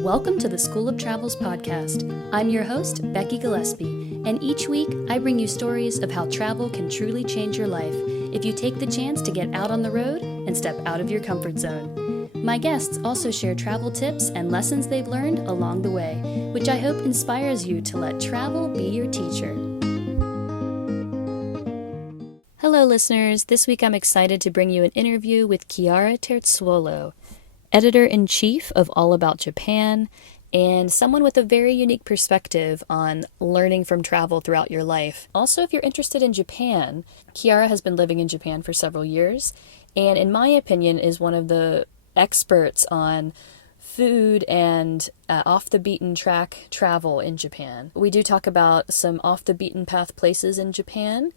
Welcome to the School of Travel's podcast. I'm your host, Becky Gillespie, and each week I bring you stories of how travel can truly change your life if you take the chance to get out on the road and step out of your comfort zone. My guests also share travel tips and lessons they've learned along the way, which I hope inspires you to let travel be your teacher. Hello, listeners. This week I'm excited to bring you an interview with Chiara Terzuolo, Editor-in-Chief of All About Japan, and someone with a very unique perspective on learning from travel throughout your life. Also, if you're interested in Japan, Chiara has been living in Japan for several years, and in my opinion is one of the experts on food and off-the-beaten-track travel in Japan. We do talk about some off-the-beaten-path places in Japan,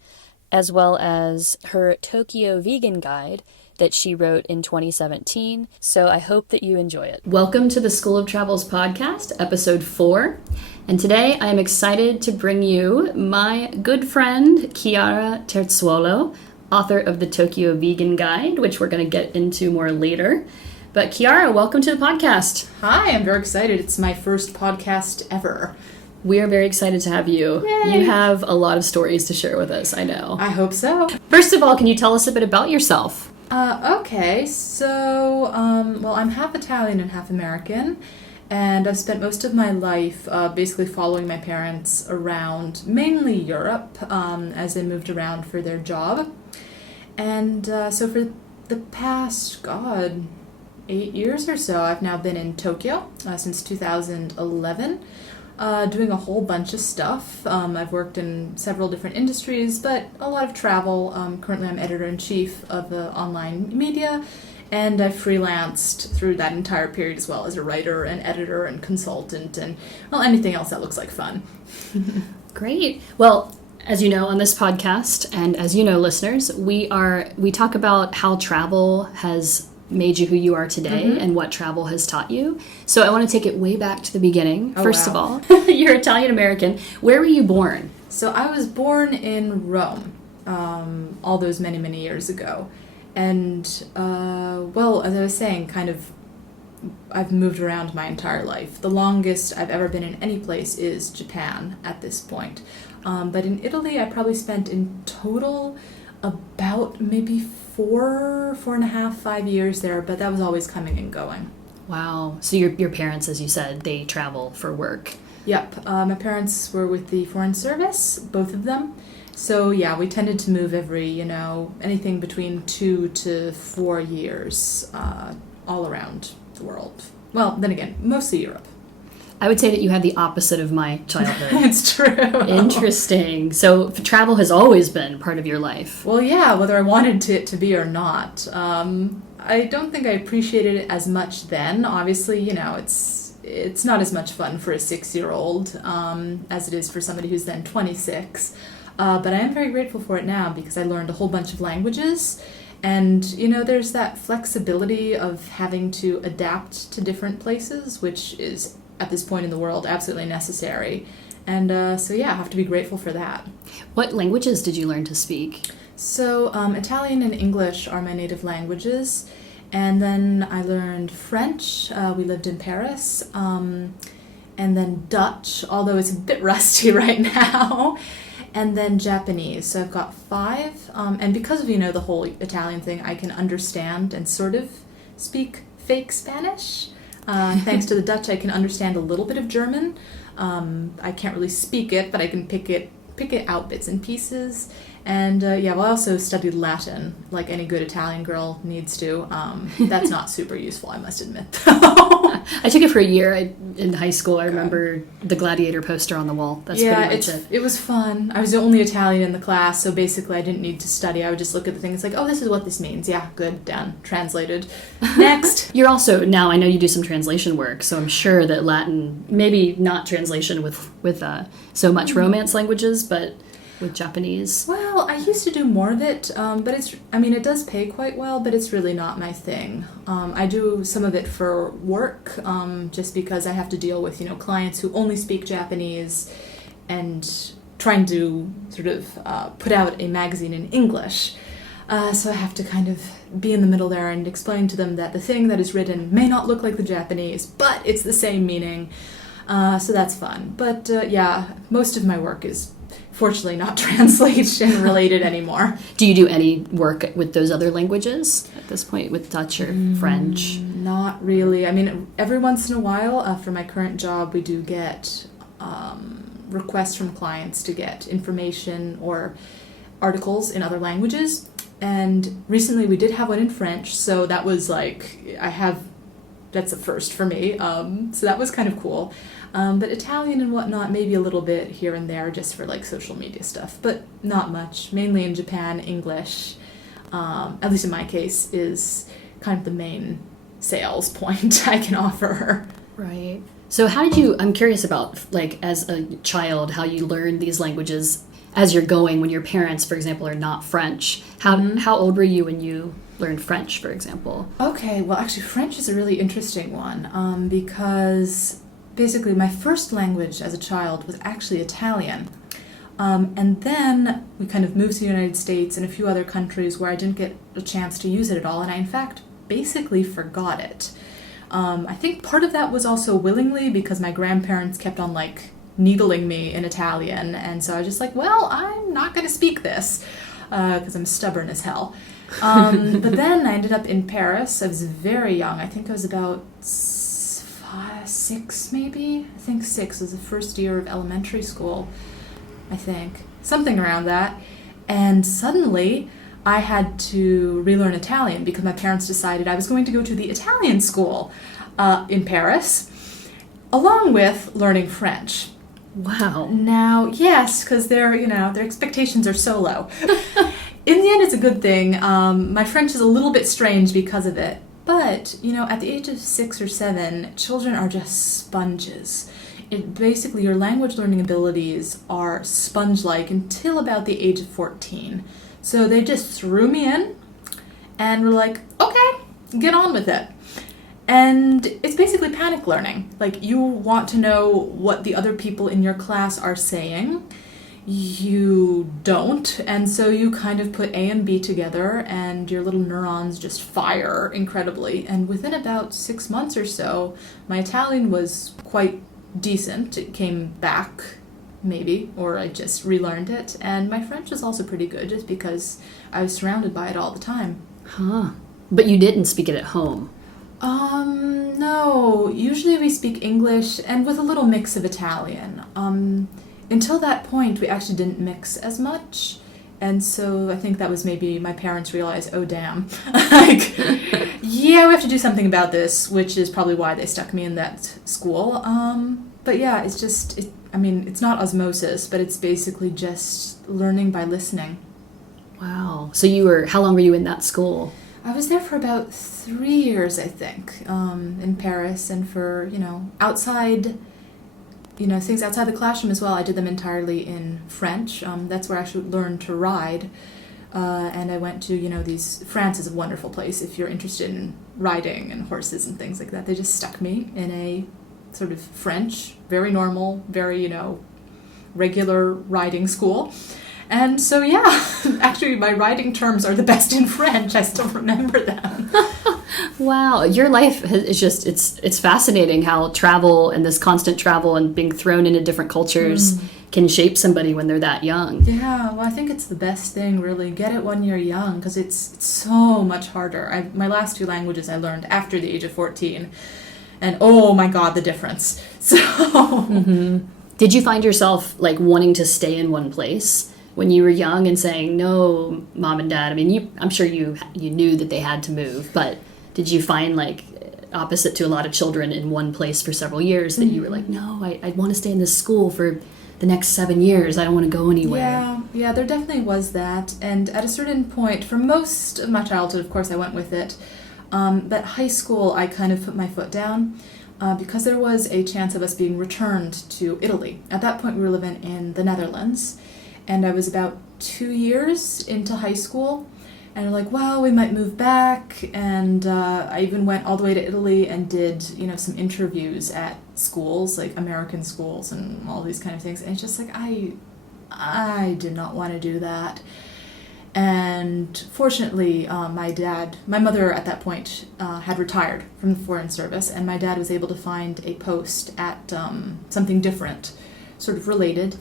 as well as her Tokyo Vegan Guide that she wrote in 2017, so I hope that you enjoy it. Welcome to the School of Travel's podcast, episode 4, and today I am excited to bring you my good friend, Chiara Terzuolo, author of the Tokyo Vegan Guide, which we're going to get into more later. But Chiara, welcome to the podcast. Hi, I'm very excited. It's my first podcast ever. We are very excited to have you. Yay. You have a lot of stories to share with us, I know. I hope so. First of all, can you tell us a bit about yourself? Okay, so, I'm half Italian and half American, and I've spent most of my life basically following my parents around, mainly Europe, as they moved around for their job. And so for the past, 8 years or so, I've now been in Tokyo since 2011. Doing a whole bunch of stuff. I've worked in several different industries, but a lot of travel. Currently I'm editor-in-chief of the online media, and I freelanced through that entire period as well as a writer and editor and consultant and, anything else that looks like fun. Great. Well, as you know, on this podcast, and as you know, listeners, we talk about how travel has made you who you are today and what travel has taught you. So I want to take it way back to the beginning. First of all, you're Italian-American. Where were you born? So I was born in Rome, all those many, many years ago. And, as I was saying, I've moved around my entire life. The longest I've ever been in any place is Japan at this point. But in Italy, I probably spent in total about maybe 4.5, 5 years there, but that was always coming and going. Wow. So your parents, as you said, they travel for work. Yep. My parents were with the Foreign Service, both of them. So yeah, we tended to move every, anything between 2 to 4 years, all around the world. Well, then again, mostly Europe. I would say that you had the opposite of my childhood. It's true. Interesting. So travel has always been part of your life. Well, yeah, whether I wanted it to be or not. I don't think I appreciated it as much then. Obviously, it's not as much fun for a 6-year-old as it is for somebody who's then 26. But I am very grateful for it now because I learned a whole bunch of languages. And, there's that flexibility of having to adapt to different places, which is, at this point in the world, absolutely necessary. And I have to be grateful for that. What languages did you learn to speak? So Italian and English are my native languages. And then I learned French. We lived in Paris. And then Dutch, although it's a bit rusty right now. And then Japanese. So I've got 5. And because of, the whole Italian thing, I can understand and sort of speak fake Spanish. Thanks to the Dutch, I can understand a little bit of German. I can't really speak it, but I can pick it out bits and pieces. And I also studied Latin, like any good Italian girl needs to. That's not super useful, I must admit, though. I took it for a year in high school. I remember the Gladiator poster on the wall. That's pretty much it. It was fun. I was the only Italian in the class, so basically I didn't need to study. I would just look at the thing. It's like, oh, this is what this means. Yeah, good, done, translated. Next. You're also, now I know you do some translation work, so I'm sure that Latin, maybe not translation with so much Romance languages, but with Japanese? Well, I used to do more of it, but it does pay quite well, but it's really not my thing. I do some of it for work, just because I have to deal with, clients who only speak Japanese and trying to sort of put out a magazine in English. So I have to kind of be in the middle there and explain to them that the thing that is written may not look like the Japanese, but it's the same meaning. So that's fun. But yeah, most of my work is fortunately not translation related anymore. Do you do any work with those other languages at this point, with Dutch or French? Not really. I mean, every once in a while, for my current job, we do get requests from clients to get information or articles in other languages. And recently we did have one in French, so that was like, that's a first for me. So that was kind of cool. But Italian and whatnot, maybe a little bit here and there just for like social media stuff, but not much. Mainly in Japan, English, at least in my case, is kind of the main sales point I can offer her. Right. So I'm curious about, like, as a child, how you learned these languages as you're going, when your parents, for example, are not French. How old were you when you learned French, for example? Okay, well, actually, French is a really interesting one because basically my first language as a child was actually Italian. And then we kind of moved to the United States and a few other countries where I didn't get a chance to use it at all, and I, in fact, basically forgot it. I think part of that was also willingly because my grandparents kept on, like, needling me in Italian, and so I was just like, well, I'm not going to speak this because I'm stubborn as hell. But then I ended up in Paris. I was very young. I think I was about 6 maybe? I think 6 was the first year of elementary school, I think. Something around that. And suddenly I had to relearn Italian because my parents decided I was going to go to the Italian school in Paris, along with learning French. Wow. Now, yes, because their expectations are so low. In the end, it's a good thing. My French is a little bit strange because of it. But, at the age of 6 or 7, children are just sponges. Basically, your language learning abilities are sponge-like until about the age of 14. So they just threw me in and were like, okay, get on with it. And it's basically panic learning. Like, you want to know what the other people in your class are saying. You don't, and so you kind of put A and B together and your little neurons just fire incredibly. And within about 6 months or so, my Italian was quite decent. It came back, maybe, or I just relearned it. And my French was also pretty good just because I was surrounded by it all the time. Huh. But you didn't speak it at home? No. Usually we speak English and with a little mix of Italian. Until that point, we actually didn't mix as much. And so I think that was maybe my parents realized, oh, damn. Like, yeah, we have to do something about this, which is probably why they stuck me in that school. But yeah, it's just, it's not osmosis, but it's basically just learning by listening. Wow. So how long were you in that school? I was there for about 3 years, I think, in Paris, and for, outside... things outside the classroom as well. I did them entirely in French. That's where I actually learned to ride. And I went to, France is a wonderful place if you're interested in riding and horses and things like that. They just stuck me in a sort of French, very normal, very, regular riding school. And so, yeah, actually my riding terms are the best in French. I still remember them. Wow, your life is just, it's fascinating how travel and this constant travel and being thrown into different cultures can shape somebody when they're that young. Yeah, well, I think it's the best thing, really. Get it when you're young, because it's so much harder. My last 2 languages I learned after the age of 14, and oh my god, the difference. So... Did you find yourself, like, wanting to stay in one place when you were young and saying, no, Mom and Dad? I mean, I'm sure you knew that they had to move, but... Did you find, like, opposite to a lot of children in one place for several years, that you were like, no, I want to stay in this school for the next 7 years. I don't want to go anywhere. Yeah, there definitely was that. And at a certain point, for most of my childhood, of course, I went with it. But high school, I kind of put my foot down because there was a chance of us being returned to Italy. At that point, we were living in the Netherlands. And I was about 2 years into high school. And we're like, well, we might move back, and I even went all the way to Italy and did, some interviews at schools, like American schools and all these kind of things. And it's just like, I did not want to do that. And fortunately, my mother at that point had retired from the Foreign Service, and my dad was able to find a post at something different, sort of related.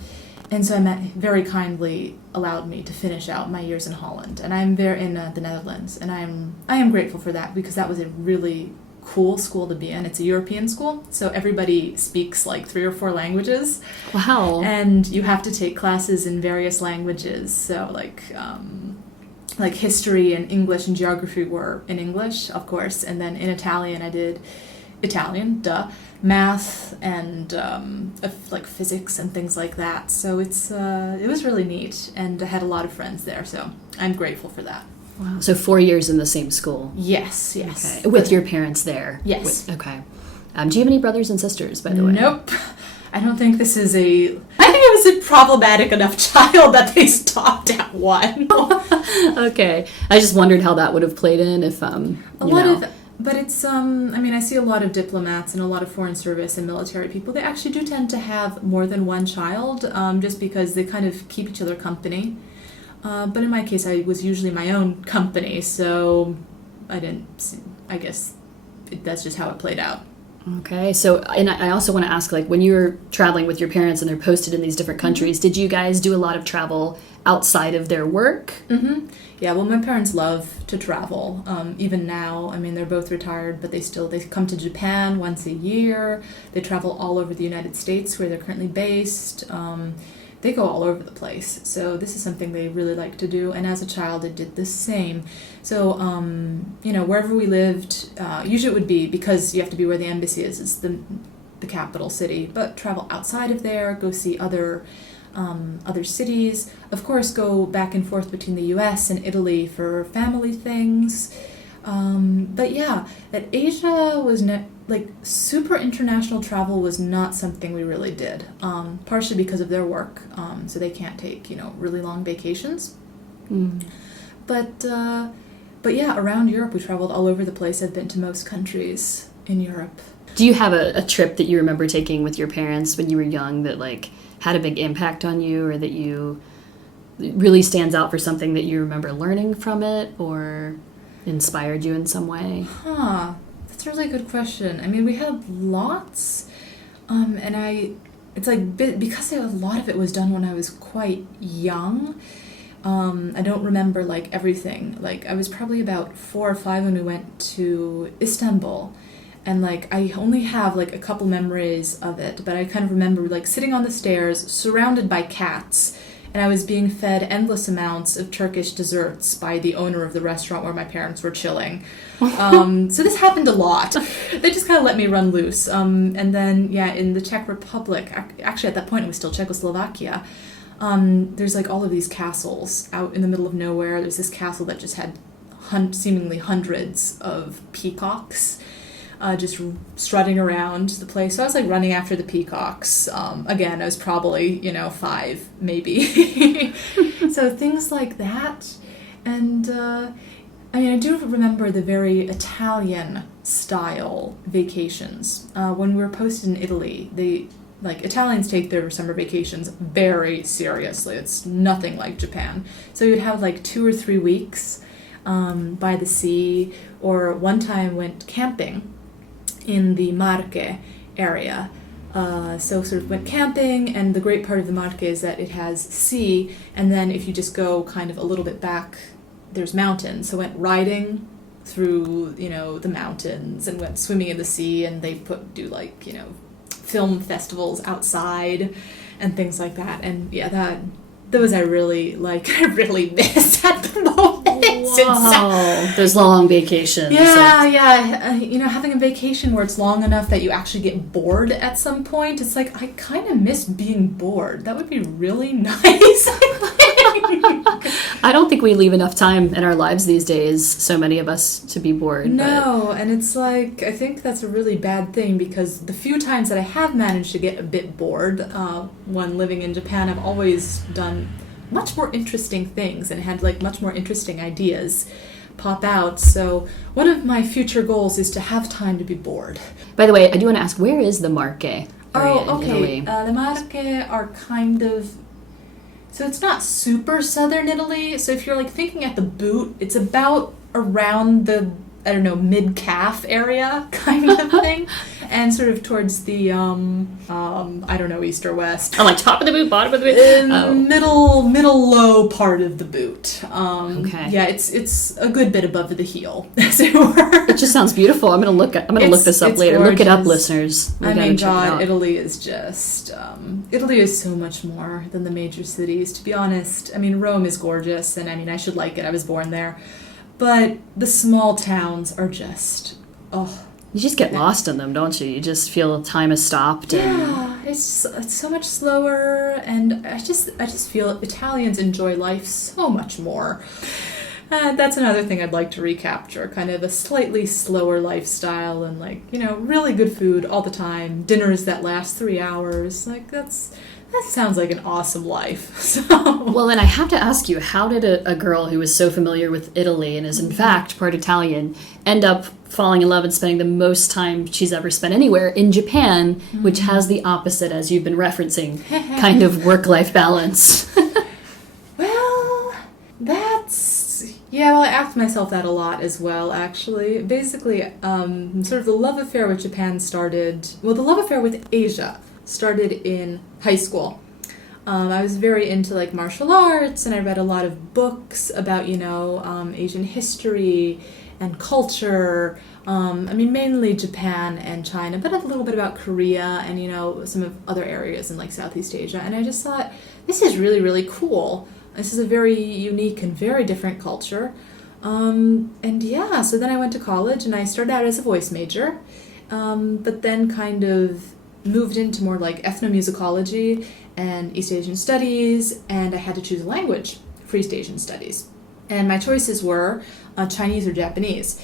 And so very kindly allowed me to finish out my years in Holland. And I'm there in the Netherlands, and I am grateful for that, because that was a really cool school to be in. It's a European school, so everybody speaks like 3 or 4 languages. Wow. And you have to take classes in various languages, so like history and English and geography were in English, of course, and then in Italian I did Italian, math, and like physics and things like that. So it was really neat, and I had a lot of friends there, so I'm grateful for that. Wow. So 4 years in the same school. Yes. Okay. With your parents there. Yes. Okay. Do you have any brothers and sisters, by the way? Nope. I don't think this is I think I was a problematic enough child that they stopped at 1. Okay. I just wondered how that would have played in if, But it's, I mean, I see a lot of diplomats and a lot of foreign service and military people. They actually do tend to have more than one child, just because they kind of keep each other company. But in my case, I was usually my own company, so I guess that's just how it played out. Okay, so, and I also want to ask, like, when you were traveling with your parents and they're posted in these different countries, did you guys do a lot of travel outside of their work? Mm-hmm. Yeah, well, my parents love to travel. Even now, I mean, they're both retired, but they come to Japan once a year. They travel all over the United States, where they're currently based. They go all over the place. So this is something they really like to do. And as a child, I did the same. So, wherever we lived, usually it would be, because you have to be where the embassy is, it's the capital city. But travel outside of there, go see other cities. Of course, go back and forth between the U.S. and Italy for family things. But yeah, that Asia was super international travel was not something we really did. Partially because of their work, so they can't take really long vacations. Mm. But yeah, around Europe we traveled all over the place. I've been to most countries in Europe. Do you have a trip that you remember taking with your parents when you were young that had a big impact on you, or that really stands out for something that you remember learning from it or inspired you in some way? That's a really good question. I mean, we had lots, because a lot of it was done when I was quite young. I don't remember everything. I was probably about 4 or 5 when we went to Istanbul. And I only have a couple memories of it, but I kind of remember sitting on the stairs surrounded by cats, and I was being fed endless amounts of Turkish desserts by the owner of the restaurant where my parents were chilling. So this happened a lot. They just kind of let me run loose. And then, yeah, in the Czech Republic, actually at that point it was still Czechoslovakia, there's all of these castles out in the middle of nowhere. There's this castle that just had seemingly hundreds of peacocks. Just strutting around the place. So I was running after the peacocks. Again, I was probably, 5, maybe. So things like that. And, I do remember the very Italian style vacations. When we were posted in Italy, Italians take their summer vacations very seriously. It's nothing like Japan. So you'd have 2 or 3 weeks by the sea, or one time went camping in the Marche area. So sort of went camping, and the great part of the Marche is that it has sea, and then if you just go kind of a little bit back, there's mountains. So went riding through, the mountains, and went swimming in the sea, and they do film festivals outside and things like that. And yeah, those I really I really miss at the moment. Wow. Those long vacations. Yeah. Having a vacation where it's long enough that you actually get bored at some point, it's I kind of miss being bored. That would be really nice, I don't think we leave enough time in our lives these days, so many of us, to be bored. No, and it's I think that's a really bad thing, because the few times that I have managed to get a bit bored, when living in Japan, I've always done much more interesting things and had much more interesting ideas pop out. So one of my future goals is to have time to be bored. By the way, I do want to ask, where is the Marche area in Italy? The Marche are kind of So it's not super southern Italy. So if you're like thinking at the boot, it's about around the, I don't know, mid-calf area kind of thing. And sort of towards the, I don't know, east or west. Oh, like top of the boot, bottom of the boot? Middle low part of the boot. Okay. Yeah, it's a good bit above the heel, as it were. It just sounds beautiful. I'm gonna look this up later. Gorgeous. Look it up, listeners. I mean, God, Italy is just, Italy is so much more than the major cities. To be honest, I mean, Rome is gorgeous, and I mean, I should like it. I was born there. But the small towns are just, oh. You just get lost in them, don't you? You just feel time has stopped. Yeah, it's so much slower, and I just feel Italians enjoy life so much more. That's another thing I'd like to recapture, kind of a slightly slower lifestyle and, like, you know, really good food all the time, dinners that last 3 hours. Like, that sounds like an awesome life. So. Well, then I have to ask you, how did a girl who is so familiar with Italy and is in fact part Italian end up falling in love and spending the most time she's ever spent anywhere in Japan, which has the opposite, as you've been referencing, kind of work-life balance? Well, I asked myself that a lot as well, actually. Basically, sort of the love affair with Japan the love affair with Asia started in high school. I was very into, like, martial arts, and I read a lot of books about, you know, Asian history and culture. I mean, mainly Japan and China, but a little bit about Korea and, you know, some of other areas in, like, Southeast Asia. And I just thought, this is really, really cool. This is a very unique and very different culture. And yeah, so then I went to college, and I started out as a voice major, but then kind of moved into more like ethnomusicology and East Asian studies, and I had to choose a language for East Asian studies. And my choices were Chinese or Japanese.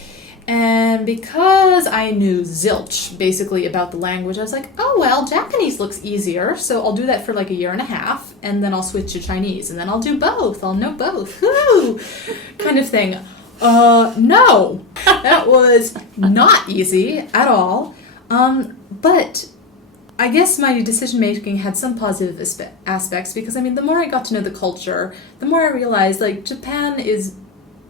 And because I knew zilch, basically, about the language, I was like, oh, well, Japanese looks easier, so I'll do that for like a year and a half, and then I'll switch to Chinese, and then I'll do both. I'll know both. Woo! Kind of thing. No. That was not easy at all. But I guess my decision-making had some positive aspects, because, I mean, the more I got to know the culture, the more I realized, like, Japan is,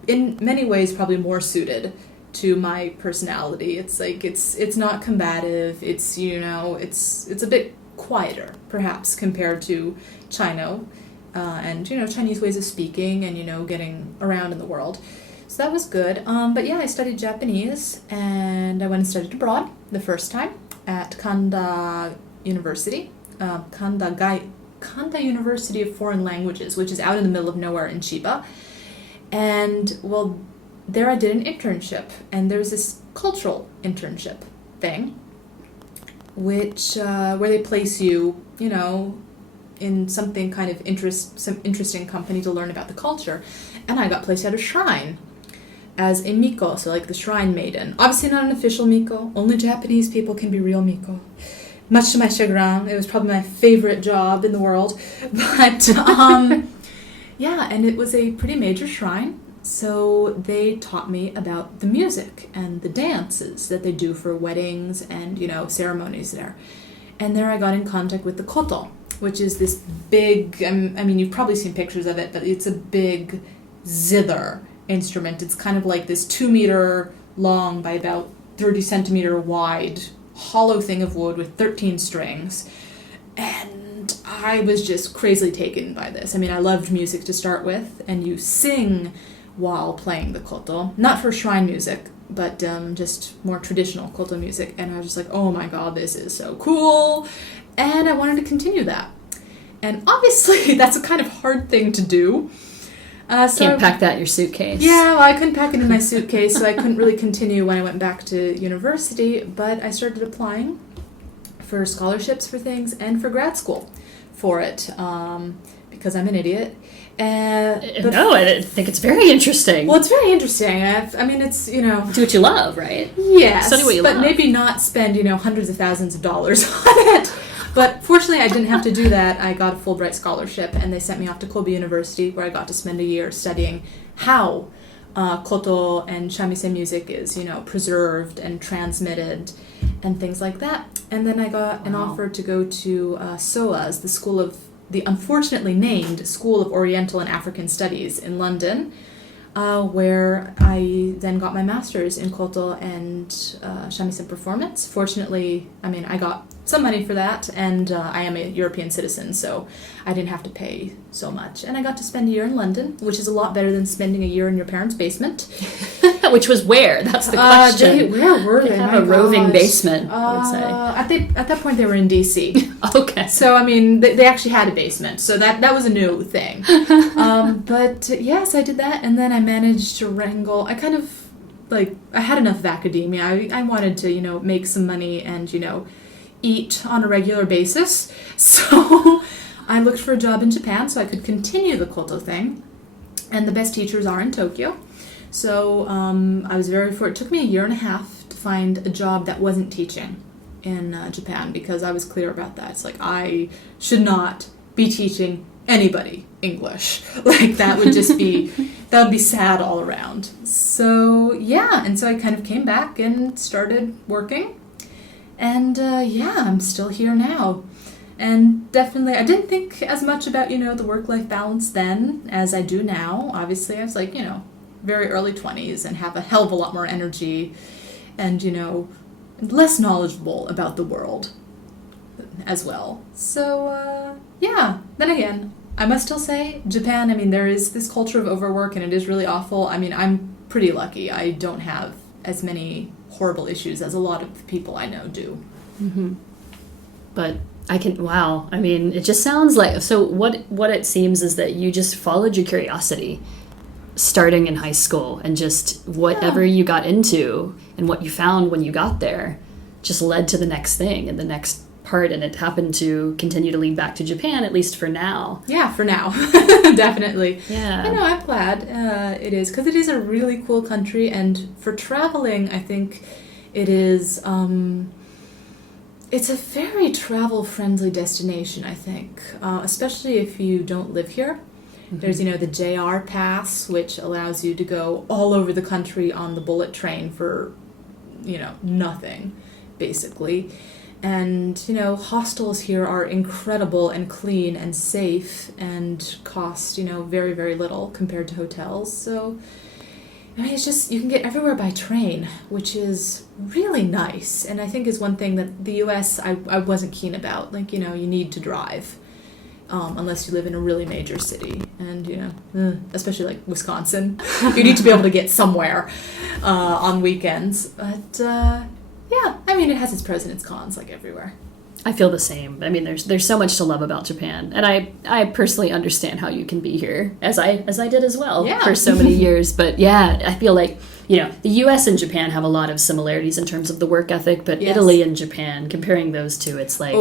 in many ways, probably more suited to my personality. It's like, it's not combative, it's, you know, it's a bit quieter, perhaps, compared to China, and, you know, Chinese ways of speaking and, you know, getting around in the world. So that was good. But yeah, I studied Japanese, and I went and studied abroad the first time at Kanda University, Kanda University of Foreign Languages, which is out in the middle of nowhere in Chiba. And, well, there I did an internship, and there was this cultural internship thing, which, where they place you, you know, in something kind of some interesting company to learn about the culture. And I got placed at a shrine as a miko, so like the shrine maiden. Obviously not an official miko, only Japanese people can be real miko. Much to my chagrin, it was probably my favorite job in the world. But, yeah, and it was a pretty major shrine. So they taught me about the music and the dances that they do for weddings and, you know, ceremonies there. And there I got in contact with the koto, which is this big, I mean, you've probably seen pictures of it, but it's a big zither instrument. It's kind of like this 2 meter long by about 30 centimeter wide hollow thing of wood with 13 strings. And I was just crazily taken by this. I mean, I loved music to start with, and you sing while playing the koto. Not for shrine music, but just more traditional koto music. And I was just like, oh my god, this is so cool. And I wanted to continue that. And obviously, that's a kind of hard thing to do. Can't pack that in your suitcase. Yeah, well, I couldn't pack it in my suitcase, so I couldn't really continue when I went back to university. But I started applying for scholarships for things and for grad school for it, because I'm an idiot. No, I think it's very interesting. Well, it's very interesting. I mean, it's, you know... Do what you love, right? Yes, Study what you but love. Maybe not spend, you know, hundreds of thousands of dollars on it. But fortunately, I didn't have to do that. I got a Fulbright scholarship, and they sent me off to Kobe University, where I got to spend a year studying how koto and shamisen music is, you know, preserved and transmitted and things like that. And then I got an offer to go to SOAS, the School of the unfortunately named School of Oriental and African Studies in London, where I then got my master's in koto and shamisen performance. Fortunately, I got some money for that, and I am a European citizen, so I didn't have to pay so much. And I got to spend a year in London, which is a lot better than spending a year in your parents' basement. Which was where? That's the question. Where were they? They have a roving basement, I would say. At that point, they were in D.C. Okay. So, they actually had a basement, so that was a new thing. But, yes, I did that, and then I managed to wrangle... I had enough of academia. I wanted to, make some money and, eat on a regular basis. So I looked for a job in Japan so I could continue the koto thing. And the best teachers are in Tokyo. So I was very fortunate. It took me a year and a half to find a job that wasn't teaching in Japan, because I was clear about that. It's like, I should not be teaching anybody English. That would just be, that would be sad all around. So yeah, and so I kind of came back and started working. And I'm still here now. And definitely, I didn't think as much about, the work-life balance then as I do now. Obviously, I was very early 20s and have a hell of a lot more energy and, less knowledgeable about the world as well. So, then again, I must still say, Japan, there is this culture of overwork and it is really awful. I'm pretty lucky. I don't have as many horrible issues as a lot of people I know do. Mm-hmm. But wow. It just sounds like, so what it seems is that you just followed your curiosity starting in high school, and just whatever you got into and what you found when you got there just led to the next thing and the next part, and it happened to continue to lead back to Japan, at least for now. Yeah, for now. Definitely. Yeah. I'm glad it is, because it is a really cool country, and for traveling, I think it is, it's a very travel-friendly destination, I think, especially if you don't live here. Mm-hmm. There's, the JR Pass, which allows you to go all over the country on the bullet train for, nothing, basically. And, hostels here are incredible and clean and safe and cost, very, very little compared to hotels. So, it's just, you can get everywhere by train, which is really nice. And I think is one thing that the U.S. I wasn't keen about. You need to drive. Unless you live in a really major city, and especially Wisconsin, you need to be able to get somewhere on weekends. But it has its pros and its cons, like everywhere. I feel the same. There's so much to love about Japan, and I personally understand how you can be here, as I did as well for so many years. But yeah, I feel like the U.S. and Japan have a lot of similarities in terms of the work ethic, but yes. Italy and Japan, comparing those two, it's like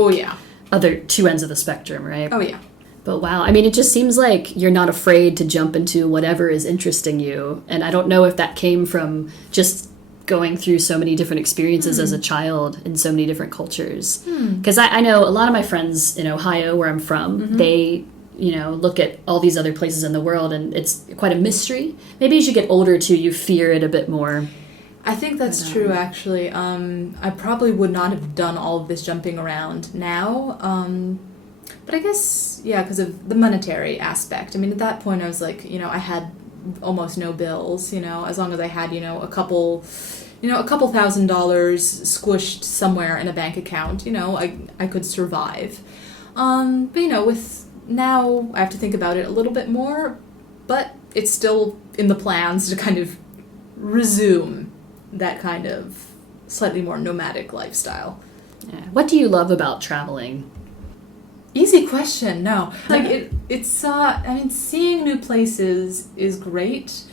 other two ends of the spectrum, right? Oh yeah. But wow, it just seems like you're not afraid to jump into whatever is interesting you, and I don't know if that came from just going through so many different experiences as a child in so many different cultures. Because I know a lot of my friends in Ohio, where I'm from, they, look at all these other places in the world, and it's quite a mystery. Maybe as you get older, too, you fear it a bit more. I think that's true, actually. I probably would not have done all of this jumping around now. But I guess, because of the monetary aspect. At that point, I was like, I had almost no bills, as long as I had, a couple $1,000 squished somewhere in a bank account, I could survive. But, with now, I have to think about it a little bit more, but it's still in the plans to kind of resume that kind of slightly more nomadic lifestyle. Yeah. What do you love about traveling? Easy question. No, it's seeing new places is great,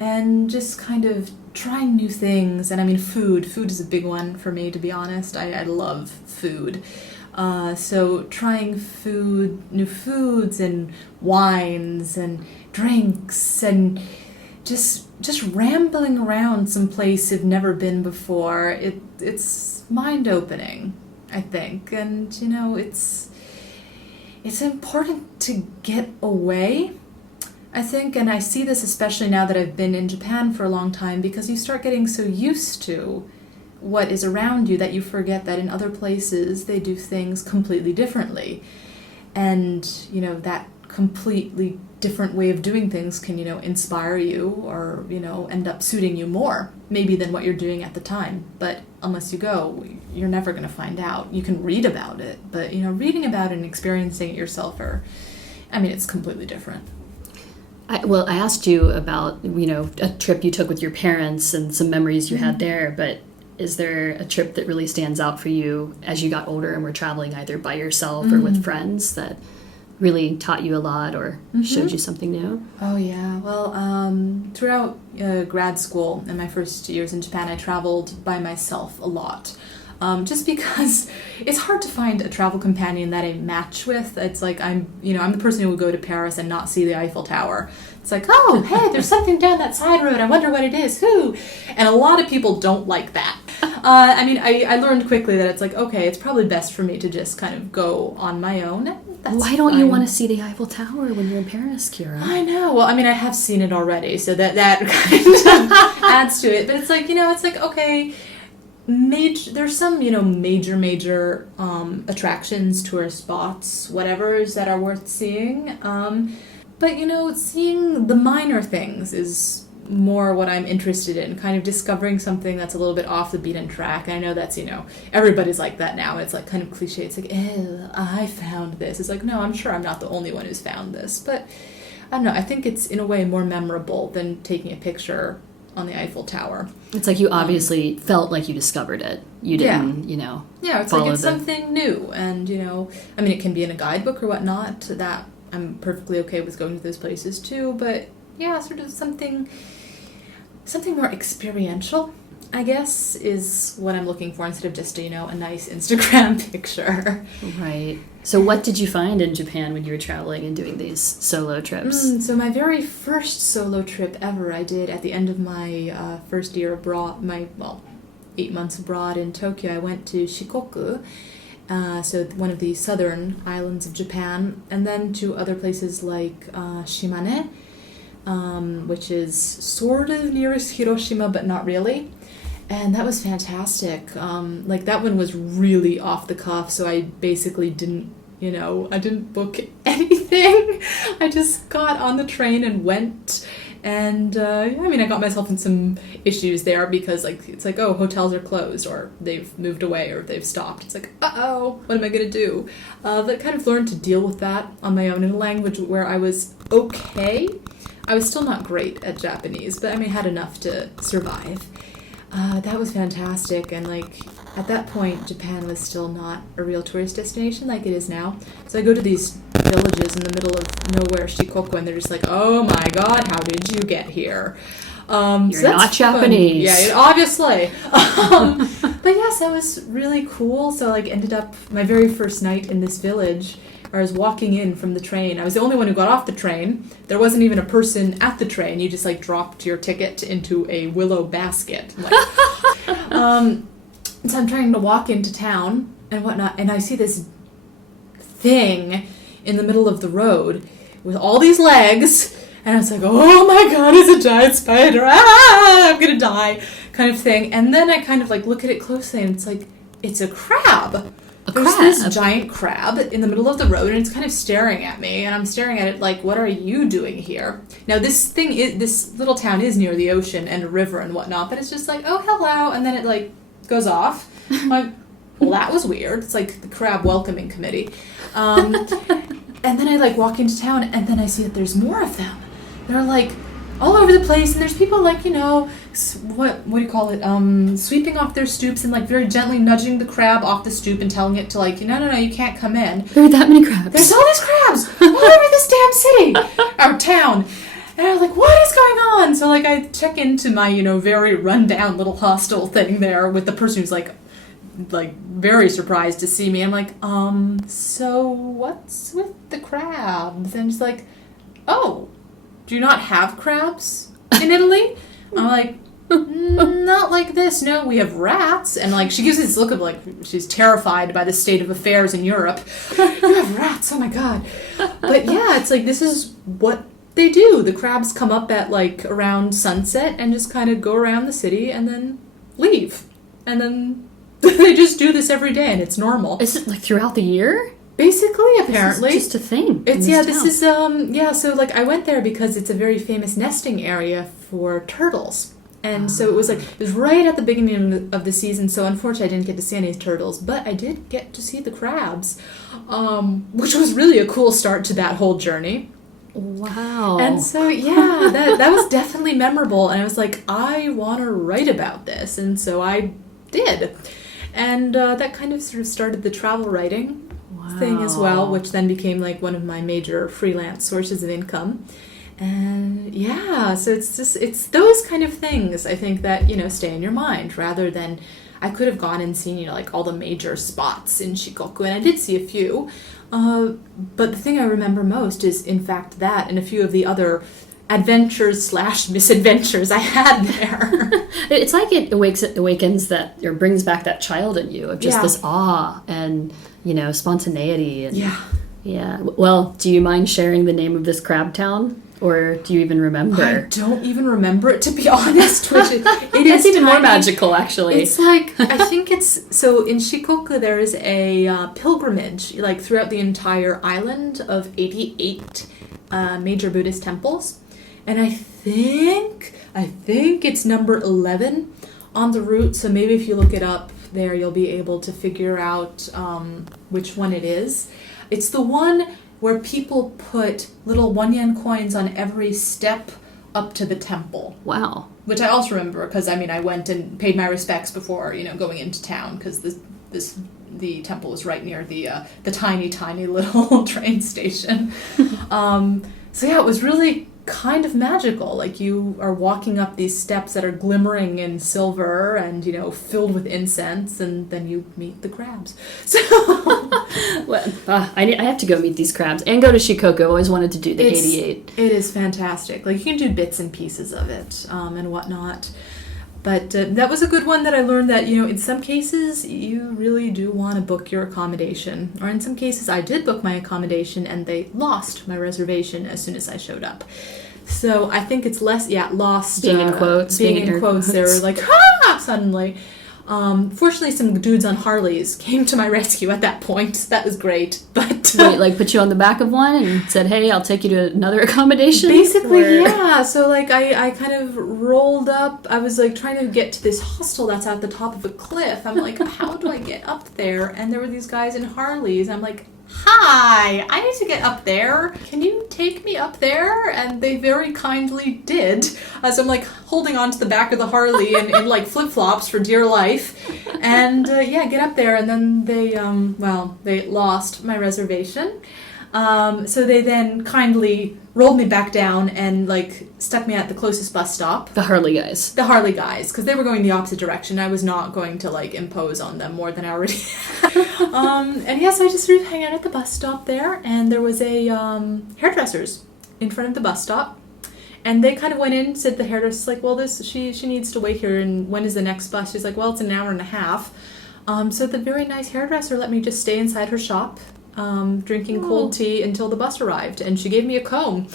and just kind of trying new things. And food is a big one for me, to be honest. I love food. So trying new foods and wines and drinks, and just rambling around some place I've never been before. It's mind-opening, I think, and it's important to get away, I think, and I see this especially now that I've been in Japan for a long time, because you start getting so used to what is around you that you forget that in other places they do things completely differently. And, you know, that completely different way of doing things can, you know, inspire you or, you know, end up suiting you more, maybe than what you're doing at the time. But unless you go, you're never going to find out. You can read about it, but, you know, reading about it and experiencing it yourself it's completely different. I asked you about, you know, a trip you took with your parents and some memories you had there, but is there a trip that really stands out for you as you got older and were traveling either by yourself or with friends that really taught you a lot or showed you something new? Oh, yeah. Well, throughout grad school and my first years in Japan, I traveled by myself a lot. Just because it's hard to find a travel companion that I match with. It's like I'm the person who would go to Paris and not see the Eiffel Tower. It's like, oh, hey, there's something down that side road. I wonder what it is. Who? And a lot of people don't like that. I learned quickly that it's like, okay, it's probably best for me to just kind of go on my own. Why don't you want to see the Eiffel Tower when you're in Paris, Chiara? I know. Well, I mean, I have seen it already, so that kind of adds to it. But it's like, you know, it's like, okay, there's some, you know, major attractions, tourist spots, whatever's that are worth seeing. But, you know, seeing the minor things is more what I'm interested in, kind of discovering something that's a little bit off the beaten track. And I know that's, you know, everybody's like that now. It's like kind of cliche. It's like, I found this. It's like, no, I'm sure I'm not the only one who's found this. But I don't know. I think it's, in a way, more memorable than taking a picture on the Eiffel Tower. It's like you obviously felt like you discovered it. You didn't, you know, yeah, it's like it's something new. And, you know, I mean, it can be in a guidebook or whatnot. That I'm perfectly okay with going to those places too. But, yeah, sort of something more experiential, I guess, is what I'm looking for instead of just, you know, a nice Instagram picture. Right. So what did you find in Japan when you were traveling and doing these solo trips? So my very first solo trip ever I did at the end of my first year abroad, 8 months abroad in Tokyo. I went to Shikoku, so one of the southern islands of Japan, and then to other places like Shimane, which is sort of nearest Hiroshima, but not really. And that was fantastic. That one was really off the cuff, so I basically didn't book anything. I just got on the train and went. And, I got myself in some issues there because, it's like, oh, hotels are closed, or they've moved away, or they've stopped. It's like, uh-oh, what am I going to do? But kind of learned to deal with that on my own in a language where I was okay. I was still not great at Japanese, but had enough to survive. That was fantastic, and at that point, Japan was still not a real tourist destination like it is now. So I go to these villages in the middle of nowhere, Shikoku, and they're just like, oh my god, how did you get here? You're so not Japanese. Fun. Yeah, obviously. But yes, that was really cool. So ended up my very first night in this village. I was walking in from the train. I was the only one who got off the train. There wasn't even a person at the train. You just dropped your ticket into a willow basket. So I'm trying to walk into town and whatnot, and I see this thing in the middle of the road with all these legs, and I was like, oh my god, it's a giant spider. I'm gonna die, kind of thing. And then I kind of look at it closely, and it's it's a crab. There's this giant crab in the middle of the road, and it's kind of staring at me, and I'm staring at it what are you doing here? Now, this little town is near the ocean and a river and whatnot, but it's just oh, hello, and then it, goes off. I'm well, that was weird. It's like the crab welcoming committee. And then I, walk into town, and then I see that there's more of them. They're, all over the place, and there's people, what do you call it, sweeping off their stoops and, very gently nudging the crab off the stoop and telling it to, no, you can't come in. There are that many crabs. There's all these crabs all over this damn city, or town. And I was like, what is going on? So, I check into my, very rundown little hostel thing there with the person who's, very surprised to see me. I'm like, so what's with the crabs? And she's like, oh, do you not have crabs in Italy? I'm like, not like this. No, we have rats. And she gives this look of she's terrified by the state of affairs in Europe. You have rats, oh my god. But yeah, it's this is what they do. The crabs come up at around sunset and just kind of go around the city and then leave. And then they just do this every day and it's normal. Is it throughout the year? Basically, apparently. This is just a thing. It's so like I went there because it's a very famous nesting area for turtles. And so it was right at the beginning of the season, so unfortunately I didn't get to see any turtles, but I did get to see the crabs, which was really a cool start to that whole journey. Wow. And so, yeah, that was definitely memorable, and I was like, I want to write about this, and so I did. And that kind of sort of started the travel writing thing as well, which then became like one of my major freelance sources of income. And yeah, so it's those kind of things, I think, that, stay in your mind, rather than, I could have gone and seen, like all the major spots in Shikoku, and I did see a few, but the thing I remember most is, in fact, that and a few of the other adventures/misadventures I had there. It's like it awakens that, or brings back that child in you of just this awe and, spontaneity. And, yeah. Well, do you mind sharing the name of this crab town? Or do you even remember? I don't even remember it, to be honest. Which it is even more magical, actually. It's like, I think so in Shikoku there is a pilgrimage, like throughout the entire island, of 88 major Buddhist temples. And I think it's number 11 on the route. So maybe if you look it up there, you'll be able to figure out which one it is. It's the one where people put little 1 yen coins on every step up to the temple. Wow. Which I also remember because, I went and paid my respects before, going into town, because the temple was right near the tiny, tiny little train station. So yeah, it was really kind of magical. Like, you are walking up these steps that are glimmering in silver and, filled with incense, and then you meet the crabs. So well, I have to go meet these crabs and go to Shikoku. I've always wanted to do the 88. It is fantastic. Like, you can do bits and pieces of it and whatnot. But that was a good one that I learned that, in some cases, you really do want to book your accommodation. Or in some cases, I did book my accommodation and they lost my reservation as soon as I showed up. So I think it's less, lost. Being in quotes. Being in quotes. They were like, ha! Suddenly. Fortunately, some dudes on Harleys came to my rescue at that point. That was great. But wait, like put you on the back of one and said, "Hey, I'll take you to another accommodation." Basically, yeah. So like, I kind of rolled up. I was like trying to get to this hostel that's at the top of a cliff. I'm like, how do I get up there? And there were these guys in Harleys. I'm like, hi, I need to get up there. Can you take me up there? And they very kindly did. So I'm like holding on to the back of the Harley in like flip-flops for dear life. And get up there. And then they lost my reservation. So they then kindly rolled me back down and like stuck me at the closest bus stop. The Harley guys. The Harley guys, because they were going the opposite direction. I was not going to like impose on them more than I already had. And yes, I just sort of hang out at the bus stop there, and there was a hairdresser's in front of the bus stop. And they kind of went in, said the hairdresser's like, well, she needs to wait here, and when is the next bus? She's like, well, it's an hour and a half. So the very nice hairdresser let me just stay inside her shop, drinking cold tea until the bus arrived. And she gave me a comb,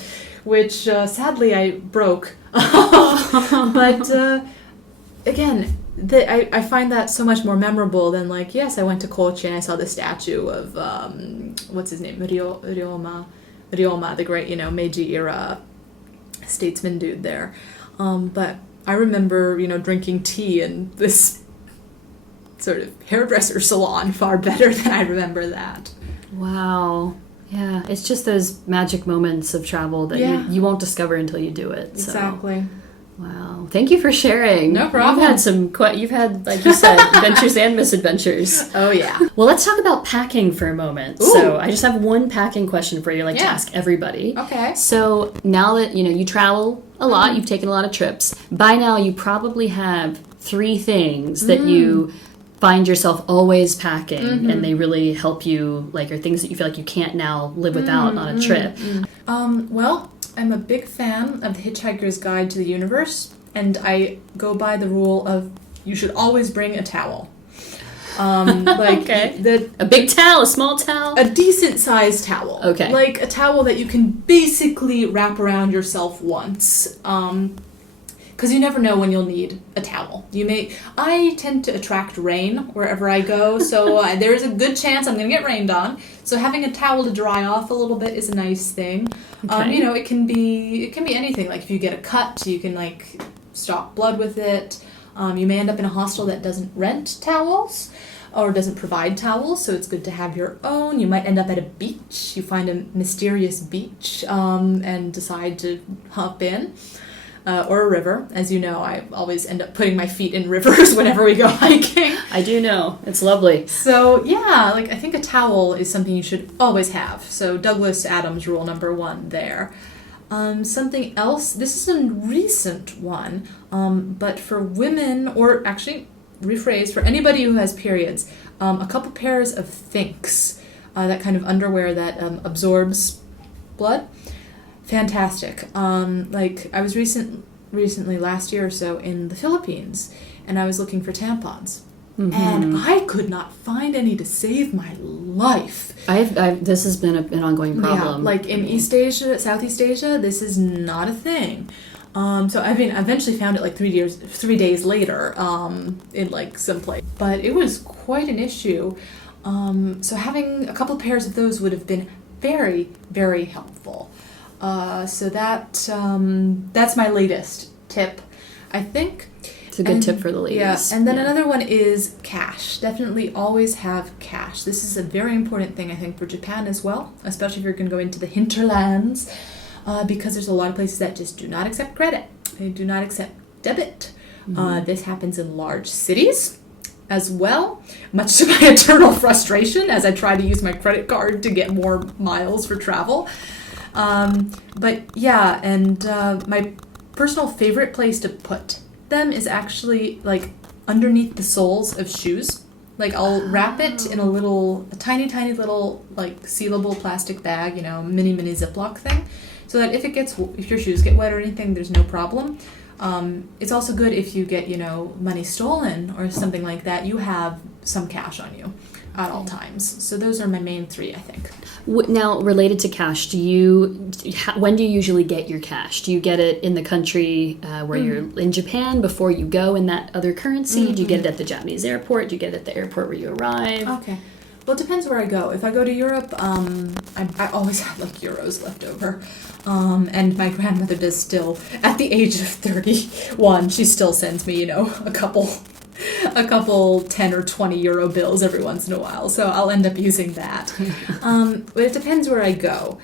which sadly I broke. But again, I find that so much more memorable than like, yes, I went to Kochi and I saw the statue of, what's his name? Ryoma, the great, Meiji era statesman dude there. But I remember, drinking tea in this sort of hairdresser salon far better than I remember that. Wow. Yeah, it's just those magic moments of travel that you won't discover until you do it. So. Exactly. Wow. Thank you for sharing. No problem. You've had, like you said, adventures and misadventures. Oh, yeah. Well, let's talk about packing for a moment. Ooh. So I just have one packing question for you, to ask everybody. Okay. So now that, you travel a lot, you've taken a lot of trips, by now you probably have 3 things that you find yourself always packing, and they really help you, like, or things that you feel like you can't now live without on a trip. Well, I'm a big fan of The Hitchhiker's Guide to the Universe, and I go by the rule of you should always bring a towel. Okay. A big towel, a small towel? A decent sized towel. Okay. Like a towel that you can basically wrap around yourself once. because you never know when you'll need a towel. I tend to attract rain wherever I go, so there's a good chance I'm going to get rained on. So having a towel to dry off a little bit is a nice thing. Okay. It can be anything. Like if you get a cut, you can like stop blood with it. You may end up in a hostel that doesn't rent towels or doesn't provide towels, so it's good to have your own. You might end up at a beach. You find a mysterious beach and decide to hop in. Or a river. As you know, I always end up putting my feet in rivers whenever we go hiking. I do know. It's lovely. So, yeah, I think a towel is something you should always have. So, Douglas Adams rule number 1 there. Something else, this is a recent one, but for women, or actually, rephrase, for anybody who has periods, a couple pairs of Thinks, that kind of underwear that absorbs blood. Fantastic. I was recently last year or so in the Philippines, and I was looking for tampons. Mm-hmm. And I could not find any to save my life. This has been an ongoing problem. Yeah, in East Asia, Southeast Asia, this is not a thing. I eventually found it 3 days later, in some place. But it was quite an issue. So having a couple pairs of those would have been very, very helpful. So that's my latest tip, I think. It's a good tip for the ladies. Yeah, and then another one is cash. Definitely always have cash. This is a very important thing, I think, for Japan as well, especially if you're going to go into the hinterlands, because there's a lot of places that just do not accept credit. They do not accept debit. Mm-hmm. This happens in large cities as well, much to my eternal frustration as I try to use my credit card to get more miles for travel. My personal favorite place to put them is actually underneath the soles of shoes. I'll wrap it in a tiny little sealable plastic bag, mini Ziploc thing, so that if your shoes get wet or anything, there's no problem. It's also good if you get money stolen or something like that. You have some cash on you at all times. So those are my main 3, I think. Now, related to cash, when do you usually get your cash? Do you get it in the country where you're in Japan before you go in that other currency? Mm-hmm. Do you get it at the Japanese airport? Do you get it at the airport where you arrive? Okay. Well, it depends where I go. If I go to Europe, I always have euros left over. And my grandmother does still, at the age of 31, she still sends me, a couple 10 or 20 euro bills every once in a while, so I'll end up using that. But it depends where I go.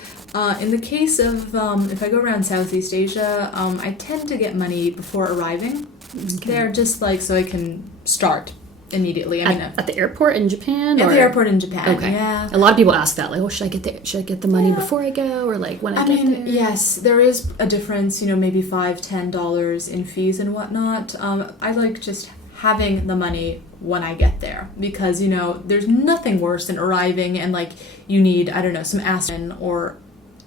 In the case of if I go around Southeast Asia, I tend to get money before arriving. Okay. They're just so I can start immediately. At the airport in Japan? At the airport in Japan. Okay. Yeah. A lot of people ask that, should I get the money before I go, or when I get there? Yes, there is a difference. Maybe $5-10 in fees and whatnot. I like just having the money when I get there, because there's nothing worse than arriving and you need, I don't know, some aspirin or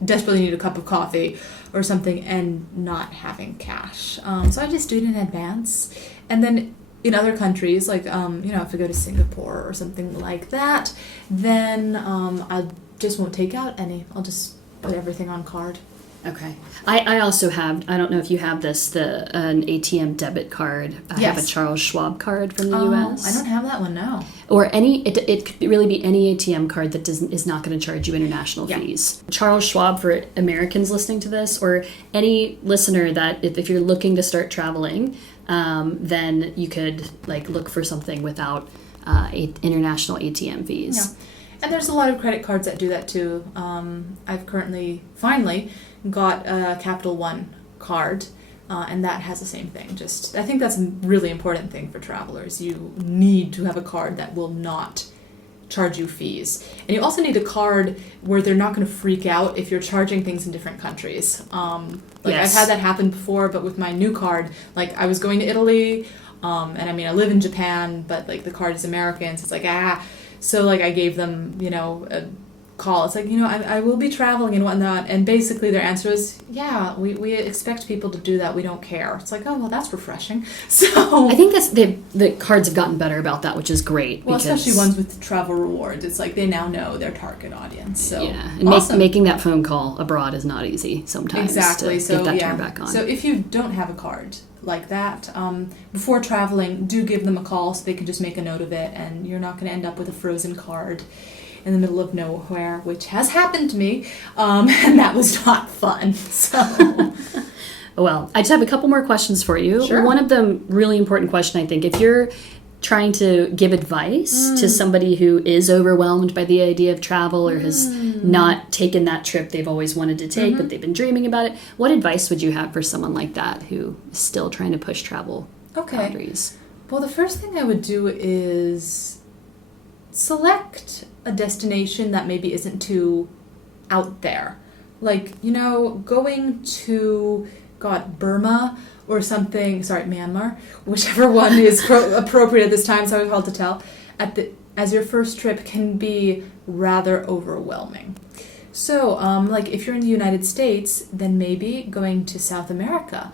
desperately need a cup of coffee or something and not having cash. So I just do it in advance. And then in other countries, if I go to Singapore or something like that, then I just won't take out any. I'll just put everything on card. Okay. I also have, I don't know if you have this, an ATM debit card. I have a Charles Schwab card from the U.S. I don't have that one, no. Or it could really be any ATM card that is not going to charge you international fees. Charles Schwab, for Americans listening to this, or any listener that if you're looking to start traveling, then you could look for something without international ATM fees. Yeah. And there's a lot of credit cards that do that too. I've finally got a Capital One card, and that has the same thing. I think that's a really important thing for travelers. You need to have a card that will not charge you fees. And you also need a card where they're not going to freak out if you're charging things in different countries. Yes. I've had that happen before, but with my new card, I was going to Italy, and I live in Japan, but the card is American, so it's So I gave them, a call. It's I will be traveling and whatnot. And basically their answer is, yeah, we expect people to do that. We don't care. It's oh, well, that's refreshing. So I think the cards have gotten better about that, which is great. Well, especially ones with travel rewards. It's they now know their target audience. So yeah, and making that phone call abroad is not easy sometimes. Exactly. To get that turned back on. So if you don't have a card, like that, before traveling, do give them a call so they can just make a note of it, and you're not going to end up with a frozen card in the middle of nowhere, which has happened to me, and that was not fun. So, Well, I just have a couple more questions for you. Sure. One of them, really important question, I think. If you're trying to give advice to somebody who is overwhelmed by the idea of travel or has not taken that trip they've always wanted to take, but they've been dreaming about it, what advice would you have for someone like that who is still trying to push travel boundaries? Well, the first thing I would do is select a destination that maybe isn't too out there. Like, going to, Burma or something, Myanmar, whichever one is appropriate at this time, so it's hard to tell, as your first trip can be rather overwhelming. So, if you're in the United States, then maybe going to South America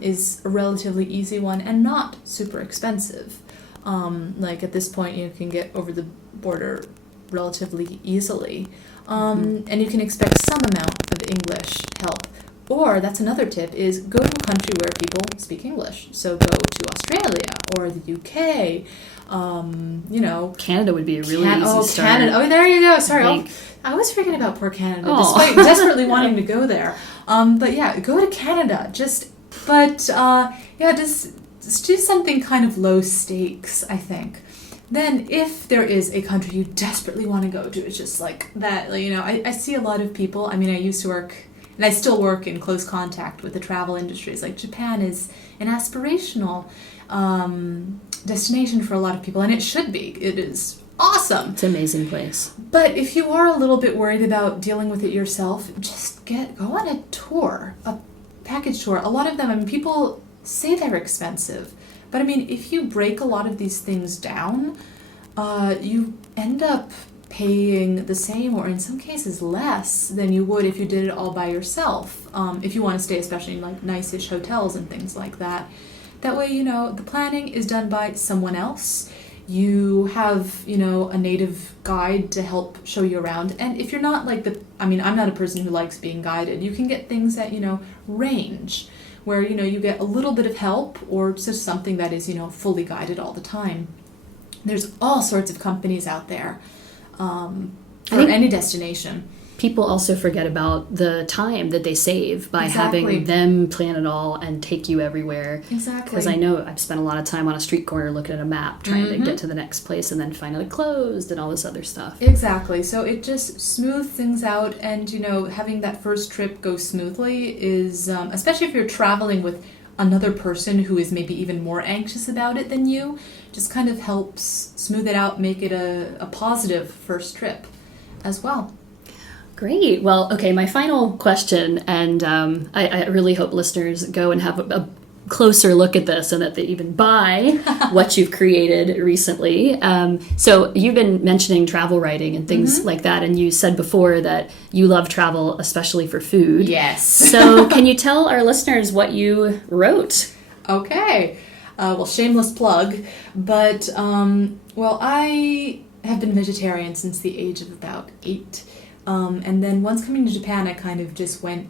is a relatively easy one and not super expensive. At this point, you can get over the border relatively easily. And you can expect some amount of English help. Or, that's another tip, is go to a country where people speak English. So go to Australia or the UK, Canada would be a really easy start. Canada. Oh, there you go. Sorry. I was forgetting about poor Canada, despite desperately wanting to go there. But yeah, go to Canada. Just do something kind of low stakes, I think. Then, if there is a country you desperately want to go to, it's just like that, I see a lot of people, I used to work, and I still work in close contact with the travel industries. Like, Japan is an aspirational destination for a lot of people, and it should be. It is awesome. It's an amazing place. But if you are a little bit worried about dealing with it yourself, just go on a tour, a package tour. A lot of them, people say they're expensive. But if you break a lot of these things down, you end up paying the same, or in some cases less, than you would if you did it all by yourself. If you want to stay, especially in nice-ish hotels and things like that. That way, the planning is done by someone else. You have, a native guide to help show you around. And if you're not I'm not a person who likes being guided. You can get things that, range, where, you get a little bit of help, or just something that is, fully guided all the time. There's all sorts of companies out there for any destination. People also forget about the time that they save by having them plan it all and take you everywhere. Exactly. Because I know I've spent a lot of time on a street corner looking at a map, trying to get to the next place, and then find out it closed and all this other stuff. Exactly. So it just smooths things out, and, having that first trip go smoothly is, especially if you're traveling with another person who is maybe even more anxious about it than you, just kind of helps smooth it out, make it a positive first trip as well. Great. Well, okay, my final question, and I really hope listeners go and have a closer look at this and that they even buy what you've created recently. So you've been mentioning travel writing and things like that, and you said before that you love travel, especially for food. Yes. So can you tell our listeners what you wrote? Okay. Well, shameless plug, but, I have been vegetarian since the age of about 8. And then once coming to Japan, I kind of just went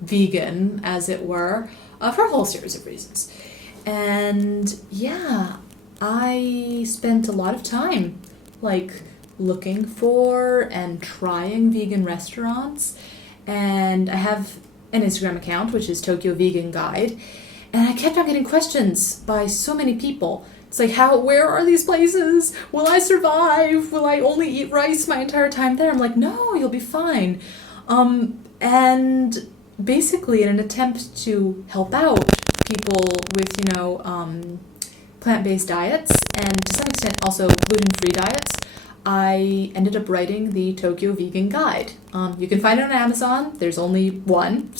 vegan, as it were, for a whole series of reasons. And yeah, I spent a lot of time, looking for and trying vegan restaurants. And I have an Instagram account, which is Tokyo Vegan Guide. And I kept on getting questions by so many people. It's like, where are these places? Will I survive? Will I only eat rice my entire time there? I'm like, no, you'll be fine. And basically in an attempt to help out people with, plant-based diets, and to some extent also gluten-free diets, I ended up writing the Tokyo Vegan Guide. You can find it on Amazon. There's only one,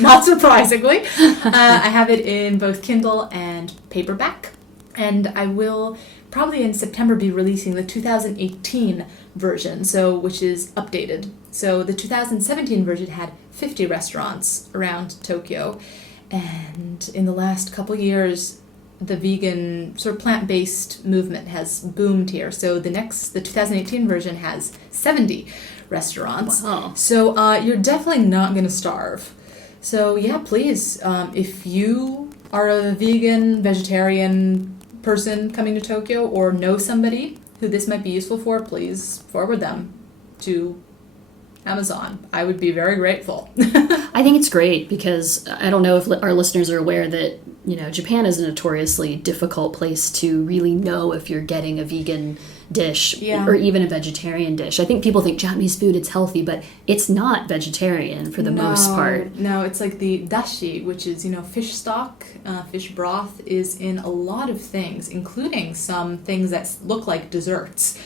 not surprisingly. I have it in both Kindle and paperback. And I will probably in September be releasing the 2018 version, which is updated. So the 2017 version had 50 restaurants around Tokyo. And in the last couple years, the vegan, sort of plant-based movement has boomed here. So the 2018 version has 70 restaurants. Wow. So you're definitely not going to starve. So yeah, please, if you are a vegan, vegetarian person coming to Tokyo or know somebody who this might be useful for, please forward them to Amazon. I would be very grateful. I think it's great because I don't know if our listeners are aware that, Japan is a notoriously difficult place to really know if you're getting a vegan dish or even a vegetarian dish. I think people think Japanese food, it's healthy, but it's not vegetarian for the most part. No, it's like the dashi, which is, fish stock, fish broth is in a lot of things, including some things that look like desserts.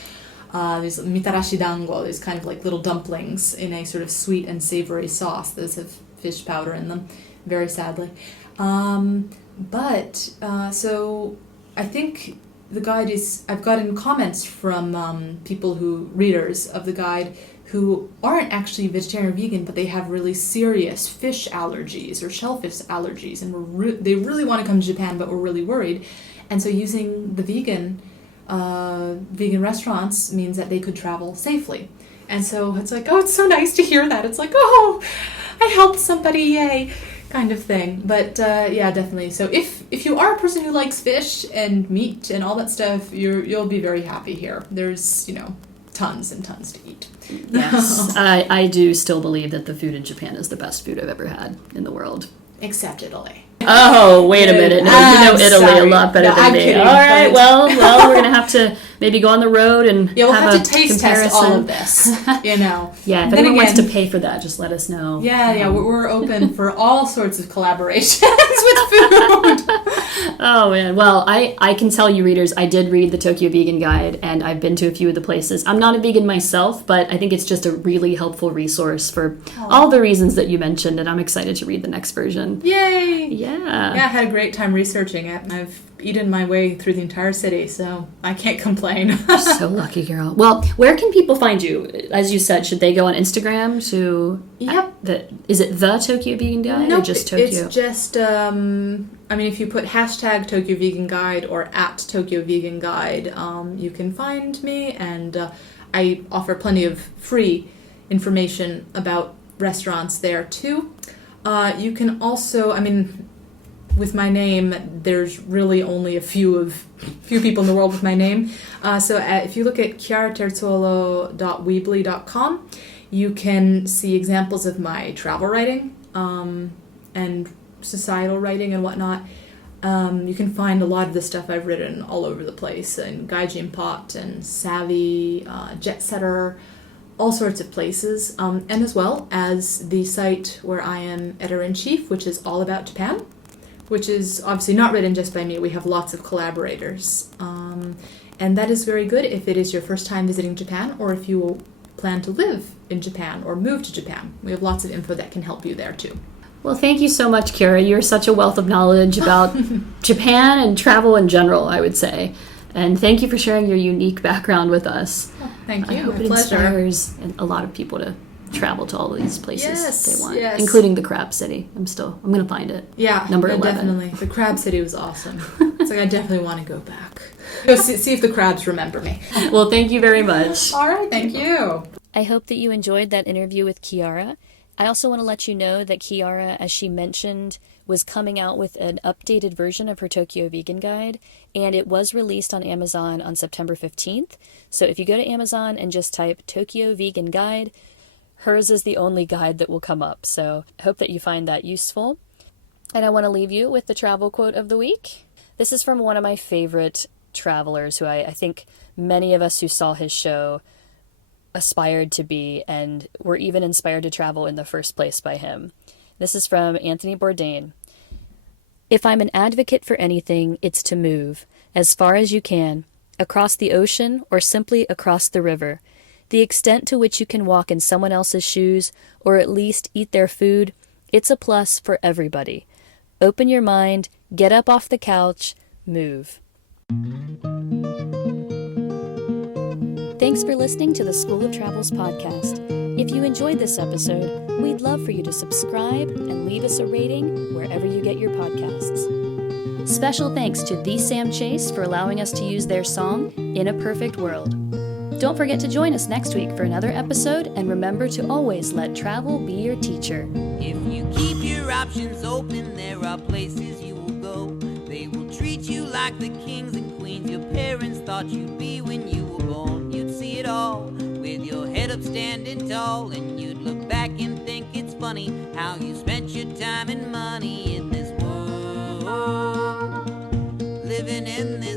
There's mitarashi dango, there's kind of like little dumplings in a sort of sweet and savory sauce. Those have fish powder in them, very sadly. So I think the guide is, I've gotten comments from readers of the guide who aren't actually vegetarian or vegan, but they have really serious fish allergies or shellfish allergies, and they really want to come to Japan, but we're really worried. And so using the vegan restaurants means that they could travel safely. And so it's like, oh, it's so nice to hear that. It's like, oh, I helped somebody, yay, kind of thing. But yeah, definitely. So if you are a person who likes fish and meat and all that stuff, you'll be very happy here. There's, tons and tons to eat. Yes, I do still believe that the food in Japan is the best food I've ever had in the world. Except Italy. Oh, wait a minute. No, you know Italy a lot better than me. Kidding, all right, well, we're going to have to maybe go on the road and we'll have to taste test all of this, Yeah, if anyone wants to pay for that, just let us know. Yeah, we're open for all sorts of collaborations with food. Oh, man. Well, I can tell you, readers, I did read the Tokyo Vegan Guide, and I've been to a few of the places. I'm not a vegan myself, but I think it's just a really helpful resource for all the reasons that you mentioned, and I'm excited to read the next version. Yay! Yeah. Yeah, I had a great time researching it. I've eaten my way through the entire city, so I can't complain. So lucky, girl. Well, where can people find you? As you said, should they go on Instagram to... Yep. Is it the Tokyo Vegan Guide or just Tokyo? It's just, if you put hashtag Tokyo Vegan Guide or at Tokyo Vegan Guide, you can find me, and I offer plenty of free information about restaurants there, too. You can also, with my name, there's really only a few people in the world with my name. So if you look at chiaraterzuolo.weebly.com, you can see examples of my travel writing and societal writing and whatnot. You can find a lot of the stuff I've written all over the place, in Gaijin Pot and Savvy, Jet Setter, all sorts of places, and as well as the site where I am editor-in-chief, which is All About Japan, which is obviously not written just by me. We have lots of collaborators. And that is very good if it is your first time visiting Japan, or if you plan to live in Japan or move to Japan. We have lots of info that can help you there too. Well, thank you so much, Chiara. You're such a wealth of knowledge about Japan and travel in general, I would say. And thank you for sharing your unique background with us. Oh, thank you. I hope it inspires a lot of people to travel to all of these places they want, including the Crab City. I'm going to find it. Yeah, number 11. Definitely. The Crab City was awesome. It's like I definitely want to go back. Go see if the crabs remember me. Well, thank you very much. All right, thank you. I hope that you enjoyed that interview with Chiara. I also want to let you know that Chiara, as she mentioned, was coming out with an updated version of her Tokyo Vegan Guide, and it was released on Amazon on September 15th. So if you go to Amazon and just type Tokyo Vegan Guide, hers is the only guide that will come up. So I hope that you find that useful. And I want to leave you with the travel quote of the week. This is from one of my favorite travelers who I think many of us who saw his show aspired to be and were even inspired to travel in the first place by him. This is from Anthony Bourdain. If I'm an advocate for anything, it's to move, as far as you can, across the ocean or simply across the river. The extent to which you can walk in someone else's shoes, or at least eat their food, it's a plus for everybody. Open your mind, get up off the couch, move. Thanks for listening to the School of Travel's podcast. If you enjoyed this episode, we'd love for you to subscribe and leave us a rating wherever you get your podcasts. Special thanks to The Sam Chase for allowing us to use their song, In a Perfect World. Don't forget to join us next week for another episode, and remember to always let travel be your teacher. If you keep your options open, there are places you will go. They will treat you like the kings and queens your parents thought you'd be when you were born. You'd see it all with your head up standing tall, and you'd look back and think it's funny how you spent your time and money in this world, living in this